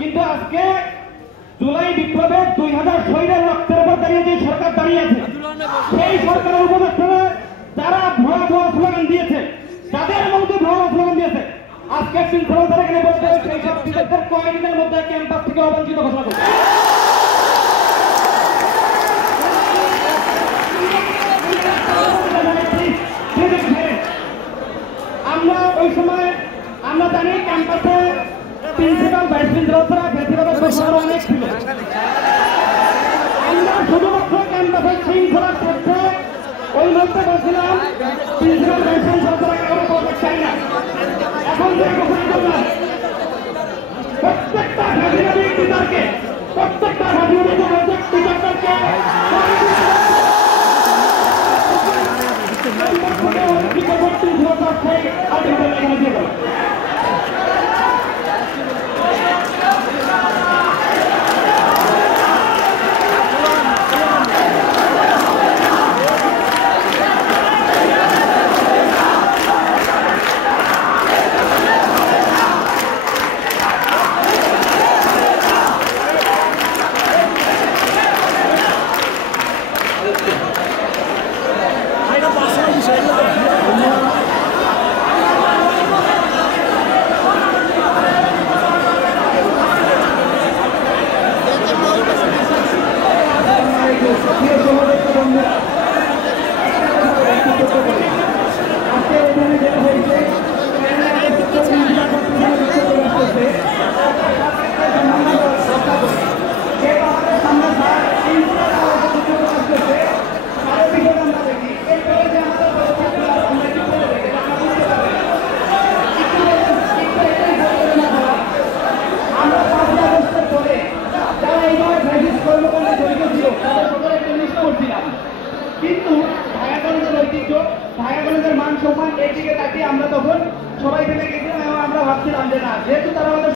কিন্তু আজকে জুলাই বিপ্লবে 2000 শহীদের রক্তের উপর দাঁড়িয়ে যে সরকার দাঁড়িয়ে আছে, সেই সরকারের উপদেষ্টারা যারা ভুয়া ভুয়া স্লোগান দিয়েছে, তাদের মধ্যে ভুয়া স্লোগান দিয়েছে, আজকে শৃঙ্খলতার এখানে বলতে হবে সেই সব টিচারদের কয়েকদিনের মধ্যে ক্যাম্পাস থেকে অবঞ্চিত ঘোষণা করবে। আমরা ওই সময় আমরা জানি ক্যাম্পাসে প্রিন্সিপাল ভাইস প্রিন্সিপাল ছাড়া ব্যক্তিগত ঘোষণা অনেক ছিল। আমরা শুধুমাত্র ক্যাম্পাসের শৃঙ্খলার স্বার্থে ওই মধ্যে বলছিলাম প্রিন্সিপাল ভাইস প্রিন্সিপাল ছাড়া কারো পদক চাই না। এখন যে ঘোষণা করলাম প্রত্যেকটা স্বাধীনতা টিচারকে প্রত্যেকটা স্বাধীনতা টিচারদেরকে কিন্তু ঢাকা কলেজের ঐতিহ্য, ঢাকা কলেজের মান সম্মান এই দিকে তাকিয়ে আমরা তখন সবাই ফেলে গেছিলাম এবং আমরা ভাবছিলাম যে না, যেহেতু তারা